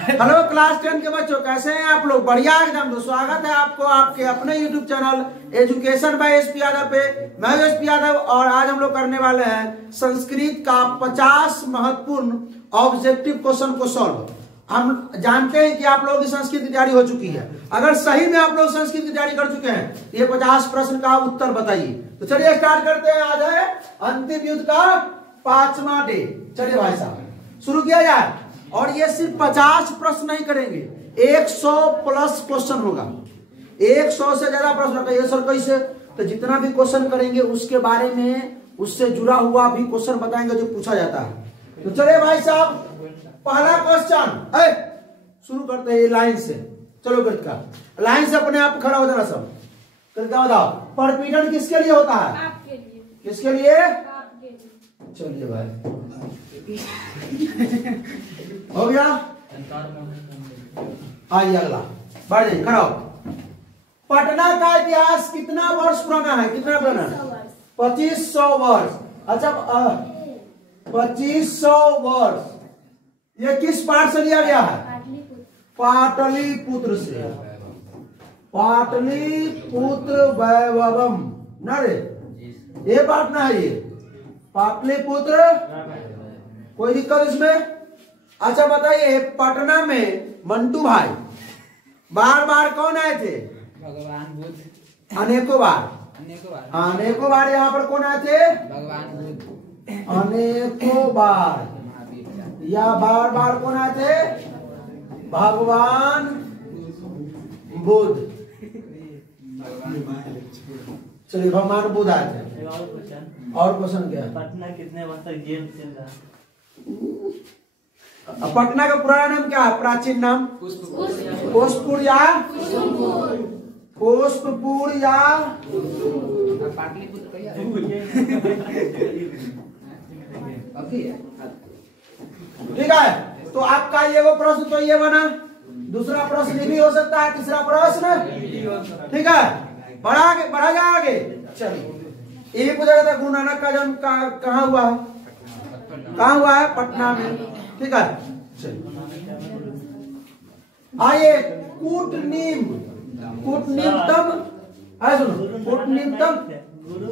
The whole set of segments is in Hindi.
हेलो क्लास 10 के बच्चों, कैसे हैं आप लोग? बढ़िया एकदम। तो स्वागत है आपको आपके अपने YouTube channel education by SP Yadav पे। मैं एसपी यादव और आज हम लोग करने वाले हैं संस्कृत का 50 महत्वपूर्ण ऑब्जेक्टिव क्वेश्चन को सॉल्व। हम जानते हैं कि आप लोगों की संस्कृत की तैयारी हो चुकी है। अगर सही में आप लोग संस्कृत की तैयारी कर चुके हैं, ये 50 प्रश्न का उत्तर बताइए। तो चलिए स्टार्ट करते हैं। आज है अंतिम युद्ध का 5वां डे। चलिए भाई साहब शुरू किया जाए। और ये सिर्फ 50 प्रश्न नहीं करेंगे, 100 प्लस क्वेश्चन होगा। 100 से ज्यादा प्रश्न होगा। ये सर कैसे? तो जितना भी क्वेश्चन करेंगे उसके बारे में, उससे जुड़ा हुआ भी क्वेश्चन बताएंगे जो पूछा जाता है। तो चलिए भाई साहब, पहला क्वेश्चन शुरू करते हैं लाइन से। चलो कृतिका, लाइन से अपने आप खड़ा हो जाना सब। कृतिका बताओ, परपीड़न किसके लिए होता है? आपके लिए। किसके लिए? आपके लिए। चलिए भाई हो गया। आइए अगला, बढ़ जाइए, खड़ा हो। पटना का इतिहास कितना वर्ष पुराना है? कितना पुराना है? 2500 वर्ष। अच्छा 2500 वर्ष। ये किस पाठ से लिया गया है? पाटलिपुत्र से। पाटलिपुत्र वैभवम न रे, ये पाठ ना है ये पाटलिपुत्र। कोई दिक्कत इसमें? अच्छा बताइए, पटना में मंटू भाई बार बार कौन आए थे? भगवान बुद्ध। अनेकों बार। अनेकों बार यहाँ पर कौन आए थे? भगवान बुद्ध। अनेकों बार या बार बार कौन आए थे? भगवान बुद्ध। चलिए भगवान बुद्ध आए थे। और क्वेश्चन क्या है? पटना कितने वर्ष तक जेल चल रहा? पटना का पुराना नाम क्या है? प्राचीन नाम पुष्पपुर या पुष्पपुर या पाटलिपुत्र ठीक है। तो आपका ये वो प्रश्न तो ये बना। दूसरा प्रश्न भी हो सकता है, तीसरा प्रश्न ठीक है। बढ़ा जा आगे। चलिए, ये भी पूछा जाता है गुरु नानक का जन्म कहाँ हुआ है? कहाँ हुआ है? पटना में। ठीक है। आइए, कूटनीतम आए सुनो, कूटनीतम गुरु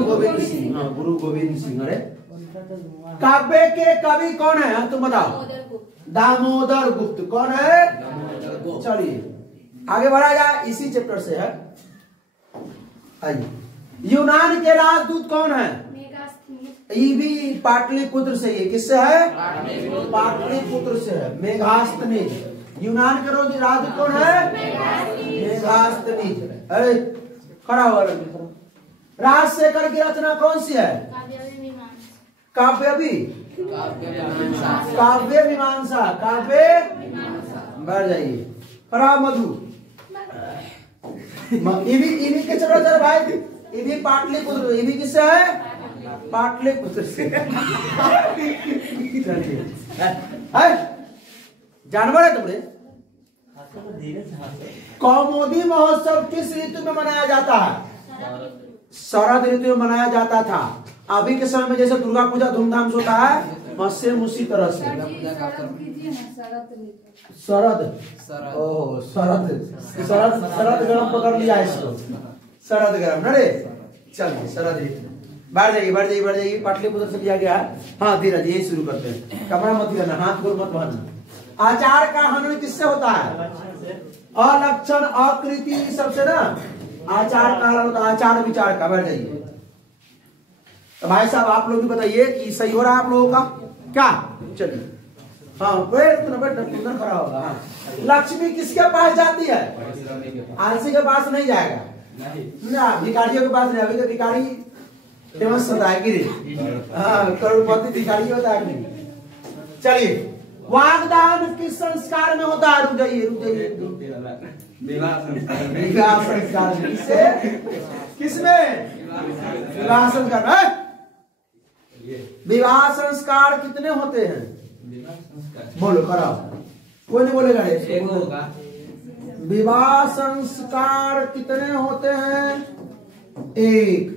गोविंद सिंह। हाँ, गुरु गोविंद सिंह। अरे काव्य के कवि कौन है? हाँ, तुम बताओ। दामोदर गुप्त। कौन है? चलिए आगे बढ़ा जाए, इसी चैप्टर से है। आइए, यूनान के राजदूत कौन है? ये भी पाटलिपुत्र से। ये किससे है? पाटलिपुत्र से है, मेघास्तनीज। यूनान के राजदूत कौन है? मेघास्तनीज। अरे खड़ा हुआ। राजशेखर की रचना कौन सी है? काव्य मीमांसा। बढ़ जाइए। खड़ा मधु। इन्हीं के चलो भाई, इन्हीं पाटलिपुत्र। इन्हीं किससे है? पाटलिपुत्र से। जानवर है तुमने? कौमुदी महोत्सव किस ऋतु में मनाया जाता है? शरद ऋतु में मनाया जाता था। अभी के समय में जैसे दुर्गा पूजा धूमधाम से होता है, सेम उसी तरह से। शरद। ओह शरद गरम पकड़ लिया इसको। शरद गरम नरे। चलिए शरद ऋतु। बढ़ जाइए। पाटलिपुत्र से लिया गया है। हाँ धीरज, यही शुरू करते हैं। कपड़ा मत लेना, हाथ गोल मत बहाना। आचार का हनन किससे होता है? अलक्षण आकृति सबसे ना आचार का होता है। आचार विचार का। बढ़ जाइए। तो भाई साहब आप लोग भी बताइए कि सही हो रहा है आप लोगों का क्या? चलिए हाँ, वेट खड़ा होगा। हाँ, लक्ष्मी किसके पास जाती है? आलसी के पास नहीं जाएगा ना, भिखारियों के पास नहीं। अभी तो भिखारी फेमस होता है कि हाँ, करोड़पति भिखारी होता है कि। चलिए, वागदान किस संस्कार में होता है? रुक जाइए। विवाह संस्कार में। किसमें? विवाह संस्कार। विवाह संस्कार कितने होते हैं? बोलो कराओ। कोई नहीं बोलेगा। विवाह संस्कार कितने होते हैं? एक।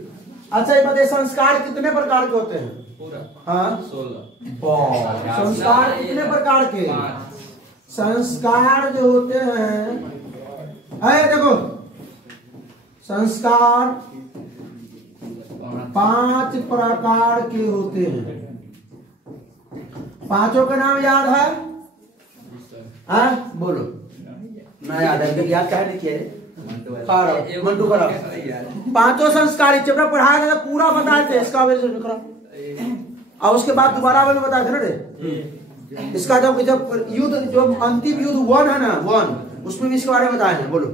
अच्छा ये बताइए, संस्कार कितने प्रकार के होते हैं? हाँ 16। संस्कार कितने प्रकार के? संस्कार जो होते हैं, है देखो, संस्कार 5 प्रकार के होते हैं। पांचों के नाम याद है? हाँ बोलो ना, याद है? याद क्या नहीं किया? मंटू करा। पांचों संस्कारी चैप्टर पढ़ाया था, पूरा बताए थे इसका और उसके बाद दोबारा मैंने बताया था ना रे इसका। जब युद्ध, जो अंतिम युद्ध 1 है ना, 1, उसमें भी इसके बारे में बताए हैं। बोलो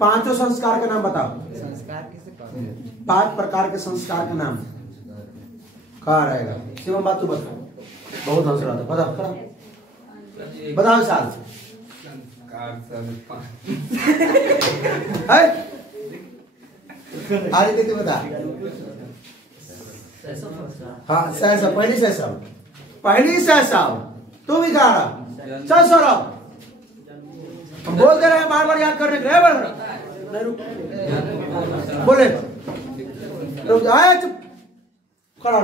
पांचों संस्कार के नाम बताओ। संस्कार किसे कहते हैं? 5 प्रकार के संस्कार के नाम कहा रहेगा। शिवम बात तू बता, बहुत हंस रहा था। बताओ साल आगे कितने बता। हाँ सहसव, पहली सहसव तू भी गा रहा। चल सौरभ, हम बोलते रहे बार बार याद करने के लिए। बोले चुप, खड़ा।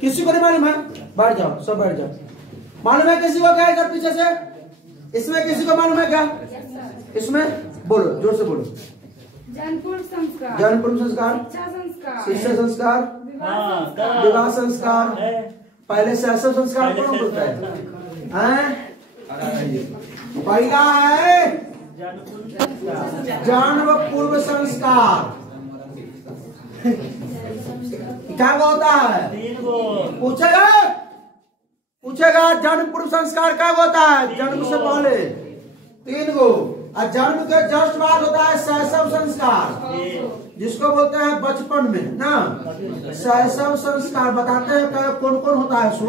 किसी को नहीं मालूम है? बैठ जाओ, सब बैठ जाओ। मालूम है किसी को क्या है इधर पीछे से? इसमें किसी को मालूम है क्या? इसमें बोलो, जोर से बोलो। जनपूर्व संस्कार, शिक्षा संस्कार, विवाह संस्कार, पहले सहसव संस्कार कौन बोलता है? पहला है जन्म पूर्व संस्कार। क्या होता है? पूछेगा जन्म पूर्व संस्कार क्या होता है? जन्म से पहले 3 गो, और जन्म के जस्ट बाद होता है शैशव संस्कार, जिसको बोलते हैं बचपन में ना। शैशव संस्कार बताते हैं कौन कौन होता है सो।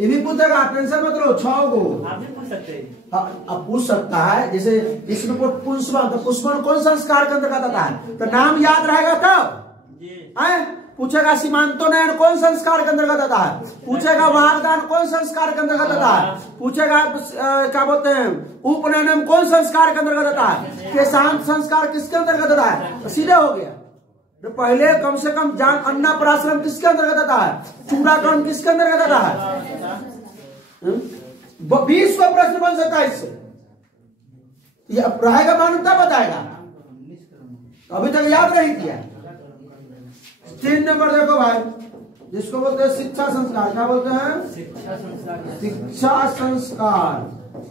ये भी पूछेगा, टेंशन मत लो। 6 गो आप भी पूछ सकते हैं। अब पूछ सकता है, जैसे इसमें पुष्पन, तो पुष्पन कौन संस्कार के अंतर्गत आता है? तो नाम याद रहेगा तब है। पूछेगा सीमांतोनयन कौन संस्कार के अंतर्गत आता है? पूछेगा वागदान कौन संस्कार के अंतर्गत आता है? पूछेगा क्या बोलते हैं उपनयनम कौन संस्कार के अंतर्गत आता है? केशांत संस्कार किसके अंतर्गत आता है? तो सीधे हो गया। तो पहले कम से कम जान अन्नापराश्रम किसके अंतर्गत आता है? चूड़ाकरण किसके अंतर्गत आता है? 20 को प्रश्न बन सकता है इससे। ये रहेगा मालूम तब बताएगा, अभी तक याद नहीं किया। 3 नंबर देखो भाई, जिसको बोलते हैं शिक्षा संस्कार। क्या बोलते हैं? शिक्षा संस्कार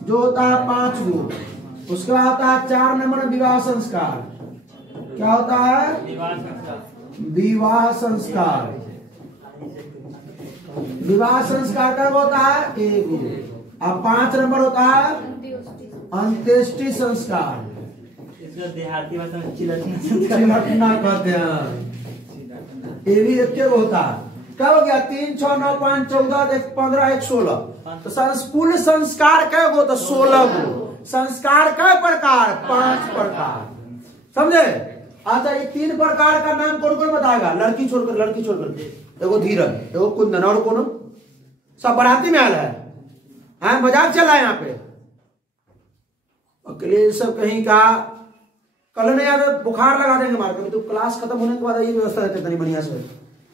जो होता है 5 गो। उसके बाद आता है 4 नंबर विवाह संस्कार। क्या होता है? विवाह संस्कार। विवाह संस्कार का होता है 1 गो। अब 5 नंबर होता है अंत्येष्टि संस्कार। इसका देहाती भाषा में चिलटना कहते हैं। ये भी एक होता है। क्या हो गया? 3, 6, 9, 5, 14, 15, 1, 16। तो कुल संस्कार क्या हो? तो 16 गो। संस्कार का प्रकार 5 प्रकार, समझे? अच्छा, ये 3 प्रकार का नाम कौन कौन बताएगा? लड़की छोड़कर एगो धीरज, एगो कुंदन, और कौन? सब बराती में आया है, मजाक चला है यहाँ पे। अखिलेश सब कहीं का कल नहीं आते, बुखार लगा देंगे मार के। तो क्लास खत्म होने के बाद ये व्यवस्था रहती है, बढ़िया से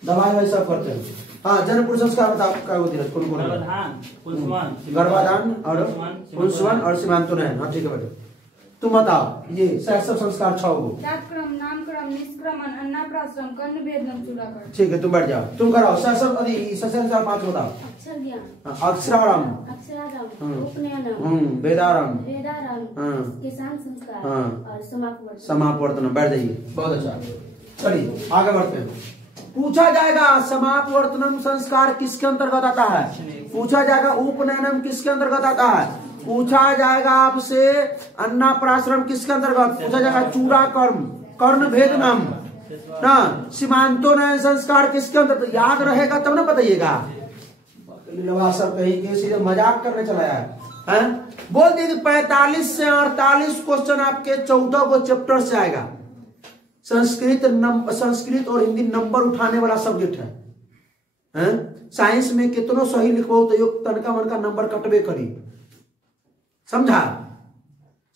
दवाई वही सब करते हैं। हाँ, जन्म पूर्व संस्कार बताओ क्या होती है? कौन कौन? गर्भाधान और पुंसवन और सीमांतोनयन। हाँ ठीक है बेटे, तुम बताओ। ये शैशव संस्कार 6 गो। जातक्रम, नामक्रम, निष्क्रमण, अन्नाप्राश्रम, कर्ण भेदनम, चूड़ाकरण। ठीक है, तुम बैठ जाओ, तुम कराओ। शैशव संस्कार 5 बताओ। अक्षर ज्ञान, अक्षरारम, उपनयनम, वेदारम, किसान संस्कार और समापवर्तन। बैठ जाइए, बहुत अच्छा। चलिए आगे बढ़ते हैं। पूछा जाएगा समापवर्तनम संस्कार किसके अंतर्गत आता है? पूछा जाएगा उपनयनम किसके अंतर्गत आता है? पूछा जाएगा आपसे अन्नाप्राश्रम किसके अंतर्गत? पूछा जाएगा चूड़ाकर्म, कर्ण भेदनम ना, सीमांतोनयन संस्कार किसके अंतर्गत? याद रहेगा तब ना बताइएगा। सब कहीं के सीधे मजाक करने चला है। बोल दिए 45 से 48 क्वेश्चन आपके 14 को चैप्टर से आएगा। संस्कृत और हिंदी नंबर उठाने वाला सब्जेक्ट है। साइंस में कितनो सही लिखो तो तनका मनका नंबर कटबे करी, समझा?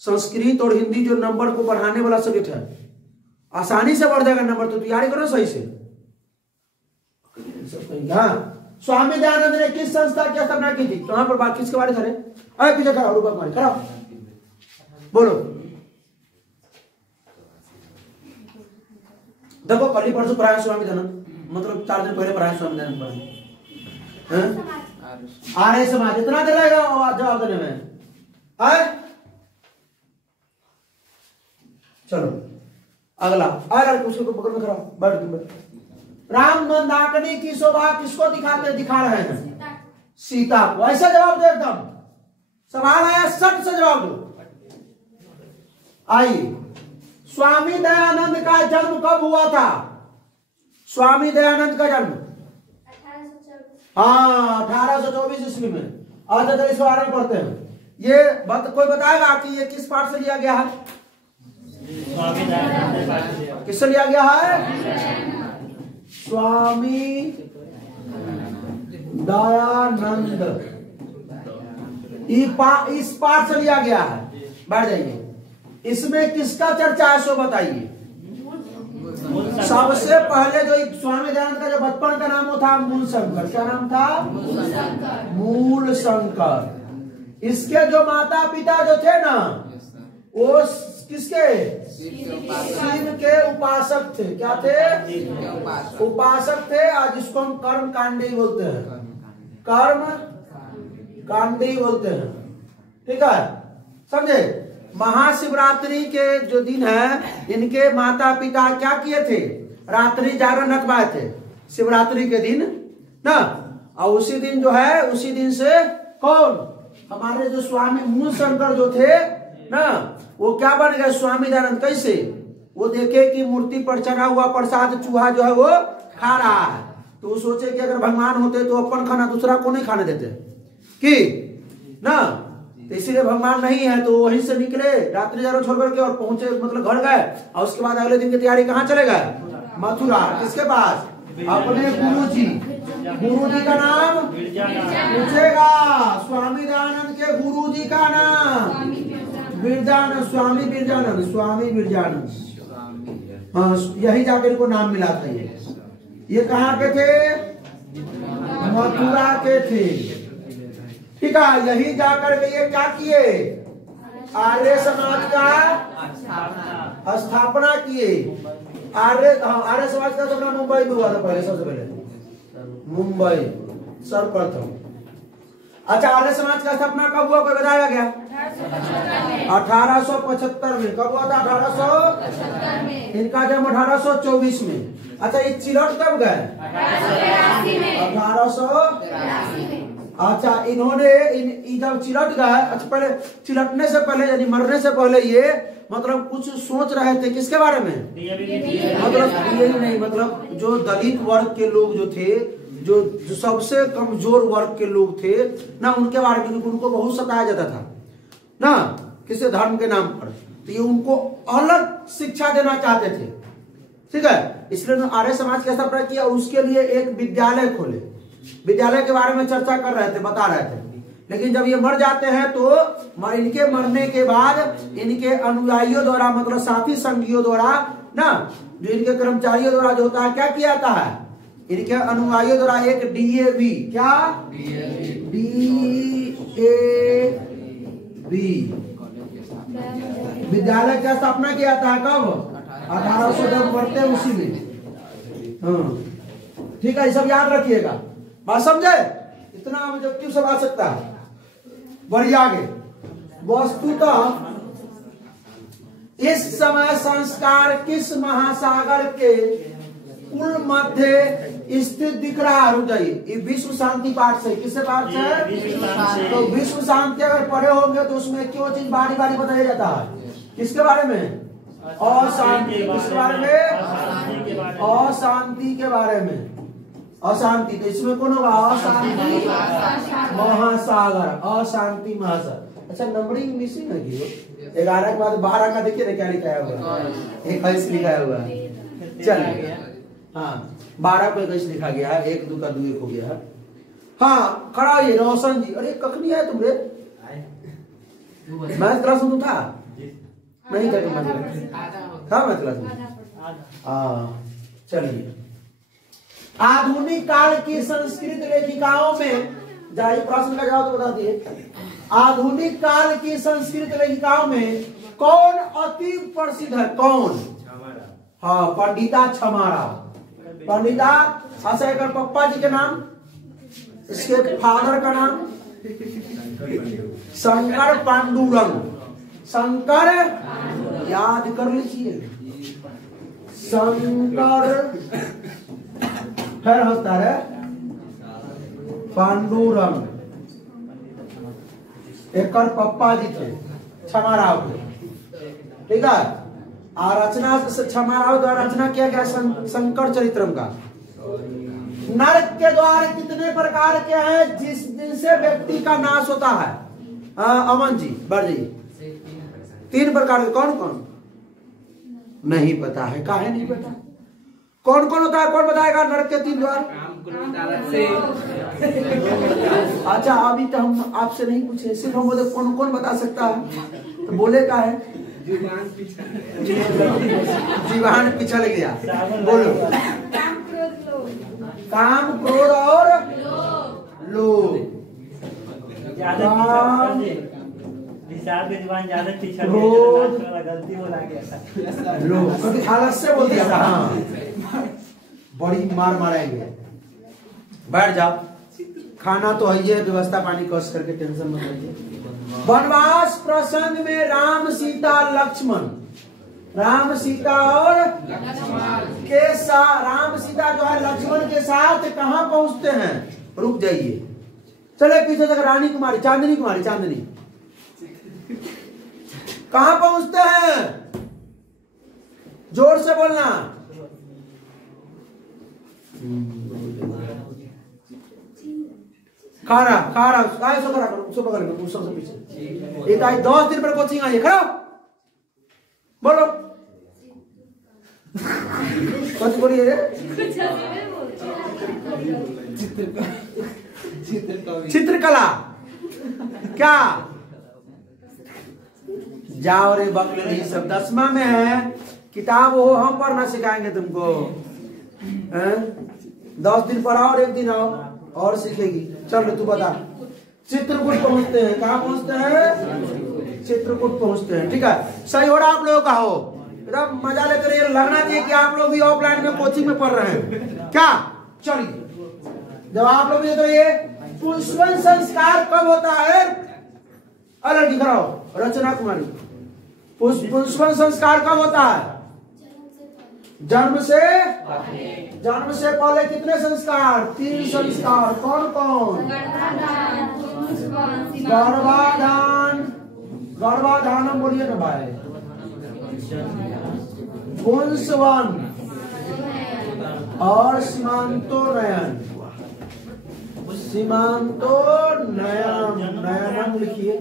संस्कृत और हिंदी जो नंबर को बढ़ाने वाला सब्जेक्ट है, आसानी से बढ़ जाएगा नंबर। तो तैयारी करो सही से। हाँ, स्वामी दयानंद ने किस संस्था की स्थापना की थी? कहां पर बात किसके बारे में? अरे पीछे खड़ा रूपा कुमारी खड़ा बोलो। देखो कल ही परसों पढ़ाया स्वामी दयानंद, मतलब 4 दिन पहले पढ़ाया स्वामी दयानंद पढ़ाया। आर्य समाज इतना देर लगेगा जवाब देने में? चलो अगला उसको पकड़ में खड़ा बैठ के। राम मंदाकिनी की शोभा किसको दिखा रहे हैं? सीता को। ऐसा जवाब दो, एकदम सवाल आया सट से जवाब दो। आइए, स्वामी दयानंद का जन्म कब हुआ था? स्वामी दयानंद का जन्म 1824 ईस्वी में। आज तो इस बारे में पढ़ते हैं। ये कोई बताएगा कि ये किस पाठ से लिया गया है? किससे लिया गया है? स्वामी दयानंद। इस पाठ से लिया गया है। बैठ जाइए। इसमें किसका चर्चा है सो बताइए। सबसे पहले जो स्वामी दयानंद का जो बचपन का नाम वो था मूल शंकर। क्या नाम था? मूल शंकर। इसके जो माता पिता जो थे ना, वो किसके? शिव के उपासक थे। क्या थे? उपासक थे। आज इसको हम कर्म कांडी बोलते हैं। कर्म कांडी बोलते हैं। ठीक है, समझे? महाशिवरात्रि के जो दिन है, इनके माता पिता क्या किए थे? रात्रि जागरण रखवाए थे शिवरात्रि के दिन ना। और उसी दिन जो है, उसी दिन से कौन? हमारे जो स्वामी मूल शंकर जो थे ना, वो क्या बन गए? स्वामी दयानंद। कैसे? वो देखे कि मूर्ति पर चढ़ा हुआ प्रसाद चूहा जो है वो खा रहा है, तो वो सोचे कि अगर भगवान होते तो अपन खाना दूसरा को नहीं खाने देते कि ना। तो इसीलिए भगवान नहीं है, तो वहीं से निकले रात्रि जागरण छोड़ करके और पहुंचे, मतलब घर गए। और उसके बाद अगले दिन की तैयारी कहाँ चले गए? मथुरा। किसके पास? अपने गुरुजी। गुरुजी का नाम पूछेगा। स्वामी दयानंद के गुरुजी का नाम बिरजानंद। स्वामी बिरजानंद। स्वामी बिरजानंद। हाँ, यही जाकर इनको नाम मिला था। ये कहाँ के थे? मथुरा के थे। ठीक है, यही जाकर के ये क्या किए? आर्य समाज का स्थापना किए। आर्य समाज का स्थापना मुंबई में हुआ था पहले, सबसे पहले मुंबई सर्वप्रथम। अच्छा, आर्य समाज का स्थापना कब हुआ? कोई बताया गया? 1875 में। कब हुआ था? 1875 में। इनका जन्म 1824 में। अच्छा, ये चिलट कब गए? 1883 में। अच्छा, इन्होंने जब चिलट गए, अच्छा पहले चिलटने से पहले यानी मरने से पहले ये मतलब कुछ सोच रहे थे किसके बारे में? मतलब ये नहीं, मतलब जो दलित वर्ग के लोग जो थे, जो सबसे कमजोर वर्ग के लोग थे ना, उनके बारे में, क्योंकि उनको बहुत सताया जाता था ना किसी धर्म के नाम पर, तो ये उनको अलग शिक्षा देना चाहते थे। ठीक है, इसलिए आर्य समाज की स्थापना किया और उसके लिए एक विद्यालय खोले। विद्यालय के बारे में चर्चा कर रहे थे, बता रहे थे। लेकिन जब ये मर जाते हैं तो इनके मरने के बाद इनके अनुयायियों द्वारा, मतलब साथी संगियों द्वारा ना, जो इनके कर्मचारियों द्वारा जो होता है, क्या किया जाता है? इनके अनुयायियों द्वारा एक DAV, क्या DAV विद्यालय की स्थापना किया जाता है। कब? 1800 जब पढ़ते हैं उसी में। हाँ, ठीक है, ये सब याद रखिएगा। बात समझे? इतना ऑब्जेक्टिव सब आ सकता है। बढ़िया आगे। वस्तुतः इस समय संस्कार किस महासागर के कुल मध्य स्थित दिख रहा है? रुक जाइए, ये विश्व शांति पाठ से। किससे पाठ से? तो विश्व शांति अगर पढ़े होंगे तो उसमें क्यों चीज बारी बारी बताया जाता है? किसके बारे में? अशांति। किसके बारे में? अशांति के बारे में। अशांति, तो इसमें कौन होगा? अशांति महासागर। अशांति महासागर। अच्छा, नंबरिंग मिसिंग है कि 11 के बाद 12 का देखिए ना क्या लिखाया हुआ है? 21 लिखाया हुआ है। चलिए, हाँ, 12 को 21 लिखा गया है। 1 2 का 2 1 हो गया है। हाँ, खड़ा होइए रोशन जी। अरे कखनी आए तुम रे? मैथ क्लास में था नहीं? था मैथ क्लास में? हाँ, चलिए आधुनिक काल की संस्कृत लेखिकाओं में, जाहिर प्रश्न का जवाब तो बता दिए। आधुनिक काल की संस्कृत लेखिकाओं में कौन अति प्रसिद्ध है? कौन? हाँ, पंडिता छमारा। पंडिता अच्छा, एक पप्पा जी के नाम, इसके फादर का नाम शंकर पांडुरंग। शंकर याद कर लीजिए, शंकर फिर होता है पांडुरंग। एक पप्पा जी थे छमाराव के, ठीक है। और रचना छमाराव द्वारा रचना किया गया शंकर चरित्रम का। नरक के द्वार कितने प्रकार के हैं जिनसे व्यक्ति का नाश होता है? अमन जी बढ़ जाइए। 3 प्रकार के। कौन कौन? नहीं पता है, काहे नहीं पता? कौन कौन होता है? कौन बताएगा नरक के 3 द्वार? अच्छा, अभी तो हम आपसे नहीं पूछे, सिर्फ हम बोले कौन कौन बता सकता है, तो बोले का है जीवान पिछल गया। बोलो। काम, क्रोध और लोभ। गलती बोला गया। लोभ कभी हालत से बोल दिया था। हाँ, बड़ी मार मारेंगे। बैठ जाओ, खाना तो है, ये व्यवस्था पानी कस करके टेंशन मत लीजिए। वनवास प्रसंग में राम सीता लक्ष्मण, राम सीता और के साथ, राम सीता जो है लक्ष्मण के साथ कहाँ पहुंचते हैं? रुक जाइए, चले पीछे तक। रानी कुमारी, चांदनी कुमारी, चांदनी कहाँ पहुंचते हैं? जोर से बोलना। खारा खारा काय सो करा करो, बगल में उस सबसे पीछे। एक आई 10 दिन पर कोचिंग आई, खड़ा बोलो। कौन बोलिए? चित्रकला। क्या? जाओ रे बकले, नहीं सब 10वां में है किताब, वो हम पढ़ना सिखाएंगे तुमको। 10 दिन पढ़ाओ और 1 दिन आओ और सीखेगी। चल तू बता। चित्रकूट पहुंचते हैं। कहाँ पहुंचते हैं? चित्रकूट पहुंचते हैं, ठीक है। सही हो रहा आप लोगों का हो, एकदम मजा लेकर। ये लगना चाहिए कि आप लोग भी ऑफलाइन में कोचिंग में पढ़ रहे हैं क्या? चलिए, जब आप लोग ये तो ये पुष्पन संस्कार कब होता है? अलग दिख रहा हो, रचना कुमारी। पुष्पन संस्कार कब होता है? जन्म से पहले कितने संस्कार? 3 संस्कार। कौन कौन? गर्भाधान, गर्भाधानम बोलिए ना भाई। पुंसवन और सीमांतोन्नयन। सीमांतोन्नयन, नयनम लिखिए।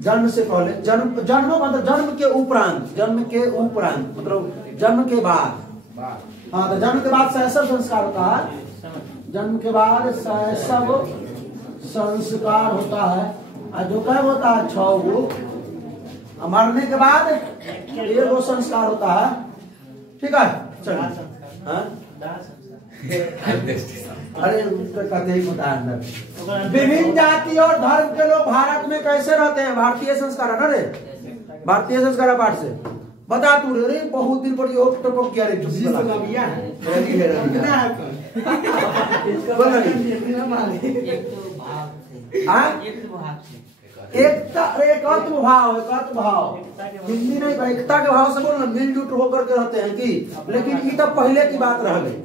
जन्म से पहले, जन्म मतलब जन्म के उपरांत, जन्म के उपरांत मतलब जन्म के बाद। हाँ, तो जन्म के बाद शैशव संस्कार होता है। जन्म के बाद शैशव संस्कार होता है, और जो कब होता है 6 गो। मरने के बाद 1 गो संस्कार होता है, ठीक है। चलिए, अरे कहते ही होता है अंदर। विभिन्न जाति और धर्म के लोग भारत में कैसे रहते हैं? भारतीय संस्कार है ना रे, भारतीय संस्कार पाठ से बता तू रे। बहुत दिन पर योग टपक गया रे। एकत्व भाव, एकत्व भाव हिंदी नहीं, एकता के भाव से बोलना। मिलजुट होकर के रहते हैं कि, लेकिन ये तो पहले की बात रह गई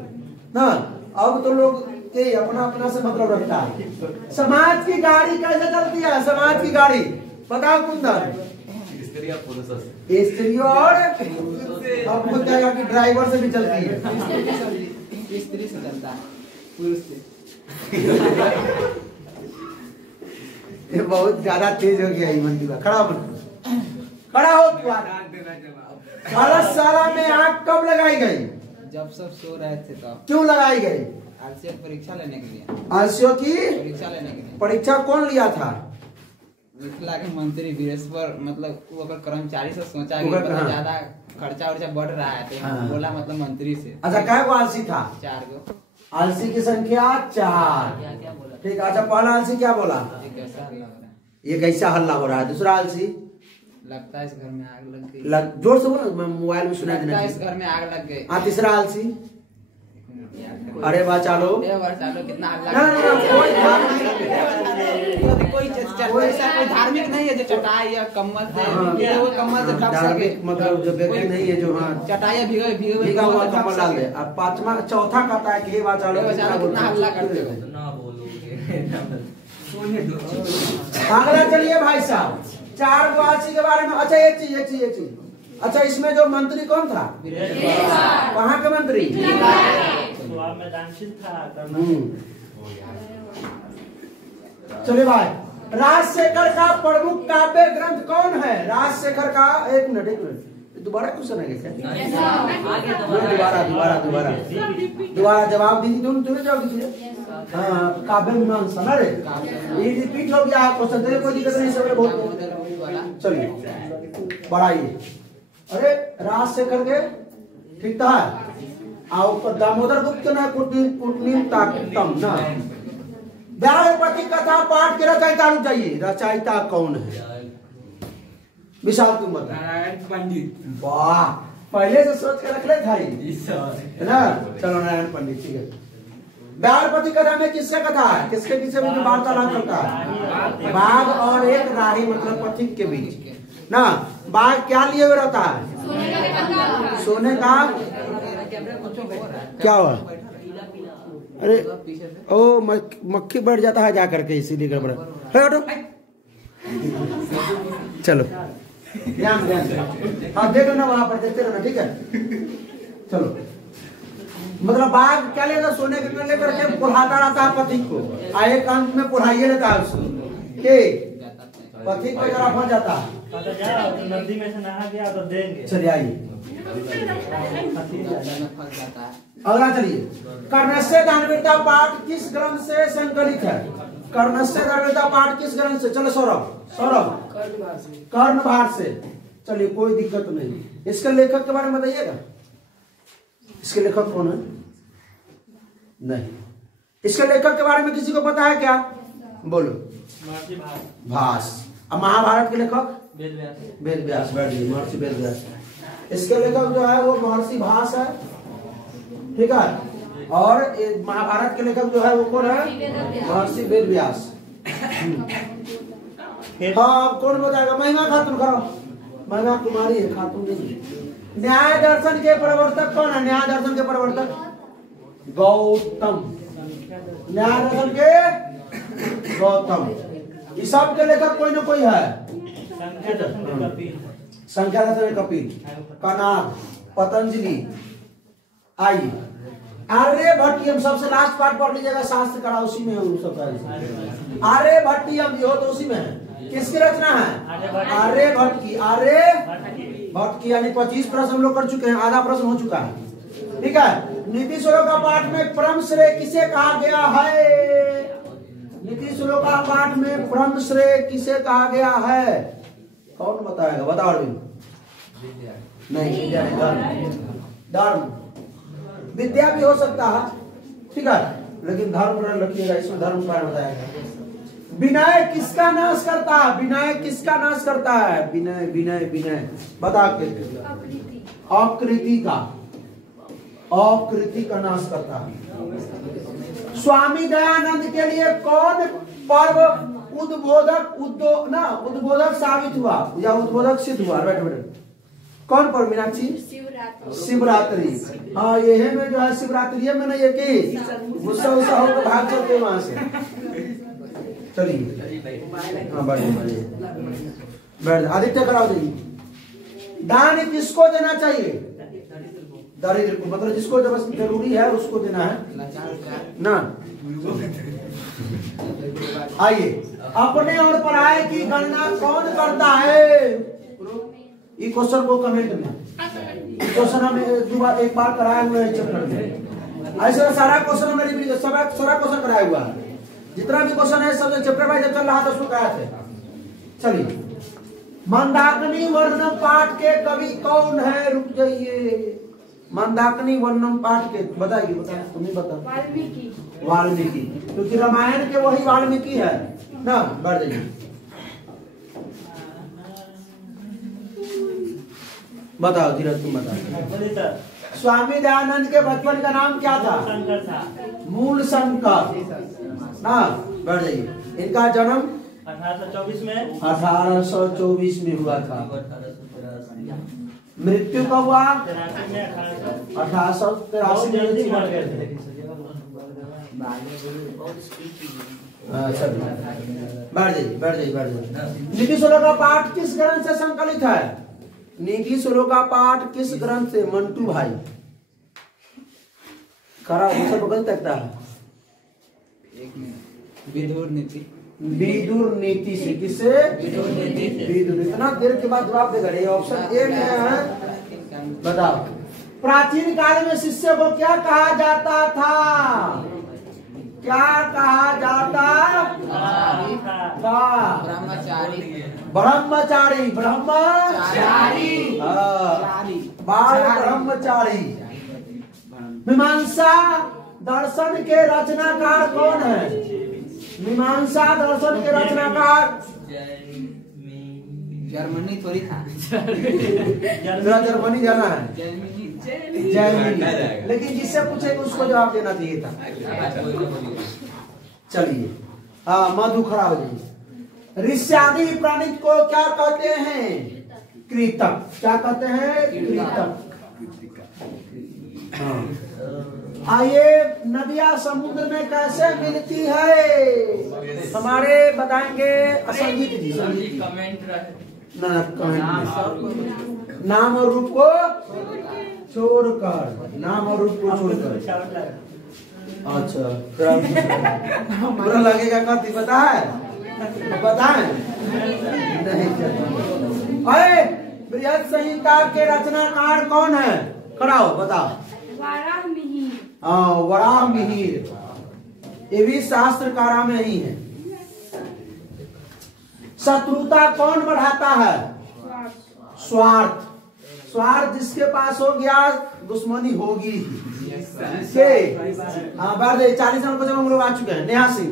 ना। अब तो लोग के अपना अपना से मतलब रखता है। समाज की गाड़ी कैसे चलती है? समाज की गाड़ी बताओ कुंदन। स्त्री और अब हो जाएगा कि ड्राइवर से भी चलती है। स्त्री से चलता है, पुरुष से। ये बहुत ज्यादा तेज हो गया। मंदिर खड़ा हो, खड़ा हो। साला में आग कब लगाई गई? जब सब सो रहे थे तब। क्यों लगाई गई? आलसियों की परीक्षा लेने के लिए। आलसियों की परीक्षा लेने के लिए। परीक्षा कौन लिया था? मिथिला के मंत्री वीरेश्वर, मतलब वो अगर कर्मचारी से सोचा कि हाँ। ज्यादा खर्चा वर्चा बढ़ रहा है तो हाँ। बोला मतलब मंत्री से। अच्छा कै गो आलसी था? 4 गो। आलसी की संख्या 4। ठीक है। अच्छा पहला आलसी क्या बोला? ये कैसा लग रहा है? ये कैसा हल्ला हो रहा है? दूसरा आलसी लगता है इस घर में आग लग गई। जोर से बोलो, मैं मोबाइल में सुना लगता देना। है इस घर में आग लग गई। हाँ तीसरा आलसी, अरे वाह चालो चालो कितना हल्ला। ना, ना, कोई धार्मिक नहीं है जो चटाई या कम्बल से वो कम्बल से ढक सके। धार्मिक मतलब जो व्यक्ति नहीं है जो हाँ चटाई भीगा हुआ कम्बल डाल दे। और पांचवा चौथा कहता है कि हे वाह चालो कितना हल्ला करते हो। ना बोलोगे सोने दो। अगला चलिए भाई साहब, 4 गो आलसी के बारे में। अच्छा एक चीज अच्छा इसमें जो मंत्री कौन था? वहाँ के मंत्री मैदानशील था। चलिए भाई, राजशेखर का प्रमुख काव्य ग्रंथ कौन है? राजशेखर का एक मिनट दोबारा क्वेश्चन है क्या? दोबारा जवाब दीजिए। तुम्हें जवाब दीजिए। हाँ काव्य मीमांसा ना रे, ये रिपीट हो गया क्वेश्चन। तेरे कोई दिक्कत नहीं, सब बहुत। चलिए बढ़ाइए। अरे राजशेखर के ठीक था। आओ दामोदर गुप्त ना कुटनीम ताकतम ना। व्यासपति कथा पाठ के रचयिता चाहिए। रचयिता कौन है? विशाल तुम बता। नारायण पंडित। वाह, पहले से सोच के रख ले भाई है ना। चलो नारायण पंडित ठीक है। व्यासपति कथा में किसका कथा है? किसके पीछे में जो वार्तालाप चलता है? बाघ और एक राही मतलब पथिक के बीच ना। बाघ क्या लिए हुए रहता है? सोने का क्या हुआ? अरे ओ मक्खी बढ़ जाता है जाकर के, इसीलिए गड़बड़ है। चलो ध्यान हाँ देखो ना, वहां पर देखते रहना ठीक है। चलो मतलब बाघ क्या लेता? सोने के लेकर के पुढ़ाता रहता है पथिक को। एक अंत में पुढ़ाइए रहता है उसको के पथिक को जरा फंस जाता है। नदी में से नहा गया तो देंगे। चलिए आइए अगला चलिए। कर्णस्य दानवीरता पाठ किस ग्रंथ से संकलित है? कर्णस्य दानवीरता पाठ किस ग्रंथ से? चलो सौरभ कर्णभार से। चलिए कोई दिक्कत नहीं। इसके लेखक के बारे में बताइएगा। इसके लेखक कौन है? नहीं, इसके लेखक के बारे में किसी को पता है क्या? बोलो। भास। अब महाभारत के लेखक वेद व्यास। महर्षि वेद व्यास। इसके लेखक जो है वो महर्षि भास है ठीक है। और महाभारत के लेखक जो है वो कौन है? महर्षि वेद व्यास। हाँ कौन बताएगा? महिमा खातून करो। महिमा कुमारी है, खातून नहीं। न्याय दर्शन के प्रवर्तक कौन है? न्याय दर्शन के प्रवर्तक गौतम। न्याय दर्शन के गौतम। इस सब के लेखक कोई ना कोई है। संख्या दर्शन कपिल, कनाद, पतंजलि। आइए आर्यभट्टियम सबसे लास्ट पार्ट पढ़ लीजिएगा। शास्त्र करा उसी में है सब। आर्यभट्टियम भी हो तो उसी में है। किसकी रचना है? आर्यभट्ट की। आर्यभट्ट की यानी 25 प्रश्न हम लोग कर चुके हैं। आधा प्रश्न हो चुका है ठीक है। नीति श्लोक का पाठ में परम श्रेय किसे कहा गया है? नीति श्लोक का पाठ में परम श्रेय किसे कहा गया है? कौन बताएगा? बताओ अरविंद। नहीं विद्या नहीं, धर्म। विद्या भी हो सकता है ठीक है, लेकिन धर्म रखिएगा। इसमें धर्म का बताएगा। विनय किसका नाश करता है? विनय किसका नाश करता है? विनय विनय विनय बता के। आकृति का। आकृति का नाश करता है। स्वामी दयानंद के लिए कौन पर्व उद्बोधक साबित हुआ या उद्बोधक सिद्ध हुआ? बैठ कौन पर्व मीनाक्षी? शिवरात्रि। हाँ ये में जो है शिवरात्रि में नहीं है कि गुस्सा उस्सा होकर भाग चलते वहां से। चलिए हाँ बढ़िए बैठ। आदित्य कराओ जी। दान किसको देना चाहिए? दरिद्र को, मतलब जिसको जरूरी है उसको देना है ना। आइए, अपने और पराये की गणना कौन करता है? ये क्वेश्चन को कमेंट में। क्वेश्चन हम एक बार कराए हुए हैं चैप्टर में। ऐसे सारा क्वेश्चन हमने सारा क्वेश्चन कराया हुआ है। जितना भी क्वेश्चन है सब चैप्टर वाइज चल रहा था उसको कराए थे। चलिए मंदाकिनी वर्णम पाठ के कवि कौन है? रुक जाइए। मंदाकिनी वर्णम पाठ के बताइए, बताइए, तुम्हें बता। वाल्मीकि। वाल्मीकि, क्योंकि रामायण के वही वाल्मीकि है ना। बढ़ जाइए, बताओ धीरज, तुम बताओ। स्वामी दयानंद के बचपन का नाम क्या था? शंकर था। मूल शंकर ना। बढ़ जाइए, इनका जन्म 1824 में 1824 में हुआ था। मृत्यु कब हुआ? 1883 में मर गए थे। अच्छा, बढ़ जाइए, बढ़ जाइए, बढ़ जाइए। नीति श्लोक का पाठ किस ग्रंथ से संकलित है? नीति श्लोक का पाठ किस ग्रंथ से? मंटू भाई खरा उसे पकड़ सकता है। विदुर नीति। विदुर नीति से। किससे? विदुर। इतना देर के बाद जवाब देगा। ये ऑप्शन ए में है। बताओ, प्राचीन काल में शिष्य को क्या कहा जाता था? क्या कहा जाता था? ब्रह्मचारी। ब्रह्मचारी। ब्रह्मचारी, बाल ब्रह्मचारी। मीमांसा दर्शन के रचनाकार कौन है? मीमांसा दर्शन के रचनाकार जर्मनी थोड़ी था। जर्मनी जाना है। जर्मनी, लेकिन जिससे पूछेगा उसको जवाब देना चाहिए था। चलिए, हाँ, मधु खड़ा हो जाइए। ऋष्यादि प्राणित को क्या कहते हैं? कृतक। क्या कहते हैं? कृतक। हाँ। आइए, नदियां समुद्र में कैसे मिलती है? हमारे बताएंगे संगीत जी। कमेंट ना, कमेंट नाम और रूप को छोड़कर। नाम और रूप को छोड़कर। अच्छा, बुरा लगेगा कभी? पता है? बताएं नहीं। अरे, बृहद संहिता के रचनाकार कौन है? खड़ा हो, बताओ। वाराहमिहिर। हाँ, वराहमिहिर। ये भी शास्त्रकारा में ही है। शत्रुता कौन बढ़ाता है? स्वार्थ। स्वार्थ जिसके पास हो गया दुश्मनी होगी से। हाँ, बढ़ 40 नंबर हम लोग आ चुके हैं। नेहा सिंह।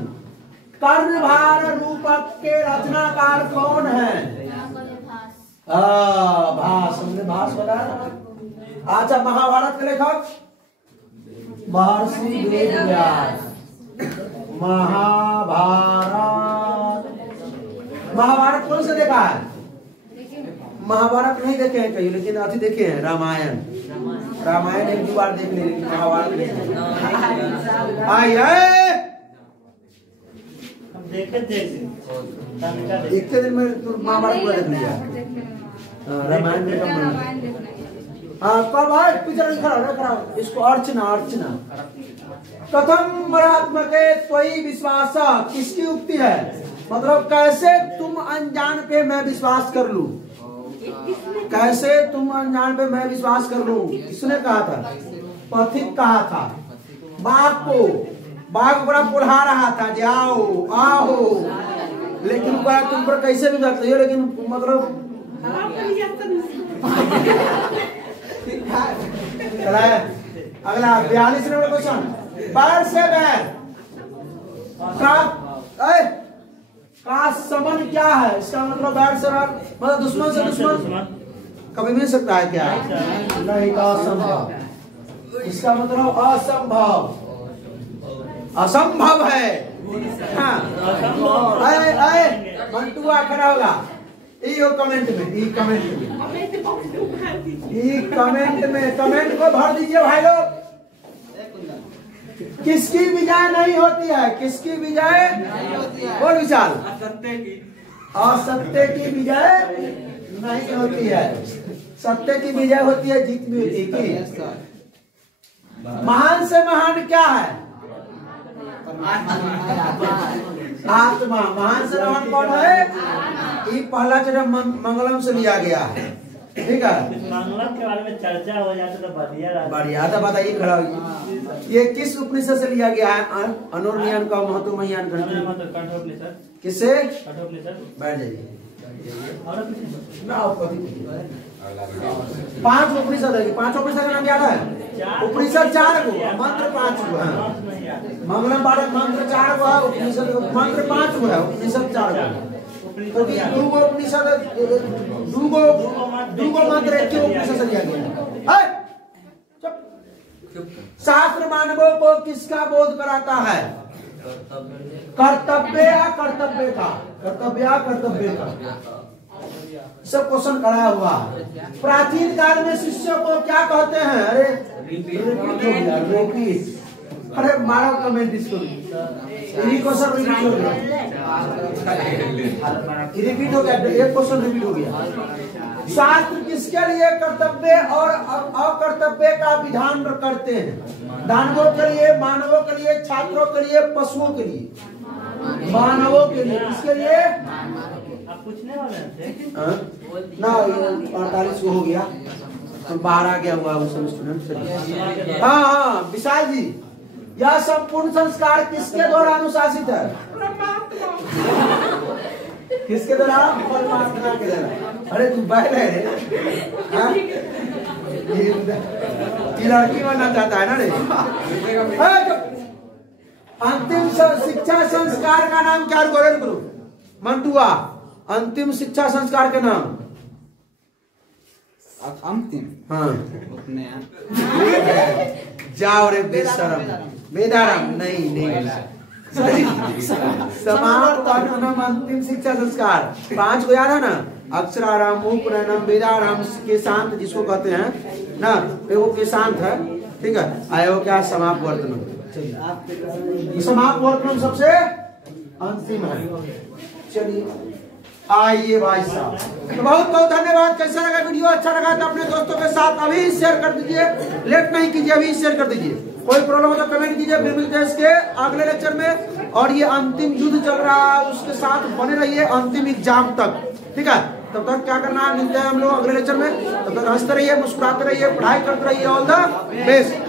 कर्णभार रूपक के रचनाकार कौन है? भास। हमने भास बताया। अच्छा, महाभारत के लेखक? महर्षि वेदव्यास। महाभारत। महाभारत कौन से देखा है? महाभारत नहीं देखे हैं कहीं, लेकिन अभी देखे हैं रामायण। रामायण एक दो बार देख ले, लेकिन महाभारत नहीं। आइए, देखे थे एक दिन में महाभारत पूरा देख लिया। रामायण में कम नहीं। हाँ, कब है? पिक्चर खड़ा हो। इसको अर्चना। अर्चना। कथम मरात्मके त्वयि विश्वास, किसकी उक्ति है? मतलब कैसे तुम अनजान पे मैं विश्वास कर लूं? कैसे तुम अनजान पे मैं विश्वास कर लूं? किसने कहा था? पथिक कहा था। बाघ को। बाघ बड़ा बुढ़ा रहा था, जाओ आओ, लेकिन वो तुम पर कैसे भी करते हो, लेकिन मतलब अगला 42 नंबर क्वेश्चन। बैर से बैर का संबंध क्या है? इसका मतलब बैर से बैर मतलब दुश्मन से दुश्मन कभी मिल सकता है क्या? नहीं, असंभव। इसका मतलब असंभव। असंभव है। हाँ, मंटुआ खड़ा होगा। कमेंट में कमेंट को भर दीजिए भाई लोग। किसकी विजय नहीं होती है? किसकी विजय बोल विशाल? असत्य की विजय नहीं होती है। सत्य की विजय होती है, जीत भी होती है। महान से महान क्या है? आत्मा। महान से महान कौन है? ये पहला चरण मंगलम से लिया गया है। ठीक है, मंगलम के बारे में चर्चा हो जाए तो बढ़िया। तो बताइए, खड़ा होइए। ये किस उपनिषद से लिया गया है? अनुर्नियन का महत्व महियान। किससे? बैठ जाइए। पांच उपनिषद है, पांच उपनिषद का नाम याद है? उपनिषद 4 को, मंत्र 5 को है। मंगलम पाठक मंत्र 4 को है, उपनिषद मंत्र 5 को है, उपनिषद 4 को। तो दूगो उपनिषद दूगो मंत्र एक के उपनिषद से लिया गया है। शास्त्र मानवों को किसका बोध कराता है? कर्तव्य या कर्तव्य का? कर्तव्य या कर्तव्य का? सब क्वेश्चन खड़ा हुआ। प्राचीन काल में शिष्यों को क्या कहते हैं? अरे रिपीट अरे मारो कमेंट इसको। रिपीट हो गया, रिपीट हो गया, एक क्वेश्चन रिपीट हो गया। शास्त्र किसके लिए कर्तव्य और अकर्तव्य का विधान करते हैं? दानवों के लिए, मानवों के लिए, छात्रों के लिए, पशुओं के लिए? मानवों के लिए। किसके लिए? आप पूछने वाले हैं ना 48 को हो गया तो बाहर आ गया हुआ वो सब स्टूडेंट। हाँ हाँ विशाल जी, यह संपूर्ण संस्कार किसके द्वारा अनुशासित है? किसके द्वारा? परमात्मा के द्वारा। अरे तू बैल है रे, ये लड़की बनना चाहता है ना रे? अंतिम शिक्षा संस्कार का नाम क्या? गुरु मंटुआ, अंतिम शिक्षा संस्कार के नाम? अंतिम? हाँ जाओ रे बेशरम, वेदारम नहीं समाप्त अंतिम शिक्षा संस्कार 5 को याद है ना? अक्षराराम, उपनयनम, वेदाराम के शांत जिसको कहते हैं ना, वो के शांत है, ठीक है। आयो क्या? समाप्त वर्तनम। समाप्त वर्तनम सबसे अंतिम है। चलिए आइए भाई साहब, तो बहुत बहुत धन्यवाद। कैसा लगा वीडियो? अच्छा लगा तो अपने दोस्तों के साथ अभी शेयर कर दीजिए, लेट नहीं कीजिए, अभी शेयर कर दीजिए। कोई प्रॉब्लम हो तो कमेंट कीजिए। फिर मिलते हैं इसके अगले लेक्चर में। और ये अंतिम युद्ध चल रहा है, उसके साथ बने रहिए अंतिम एग्जाम तक, ठीक है। तब तक क्या करना है, मिलते हैं हम लोग अगले लेक्चर में। तब तक हंसते रहिए, मुस्कुराते रहिए, पढ़ाई करते रहिए। All the best.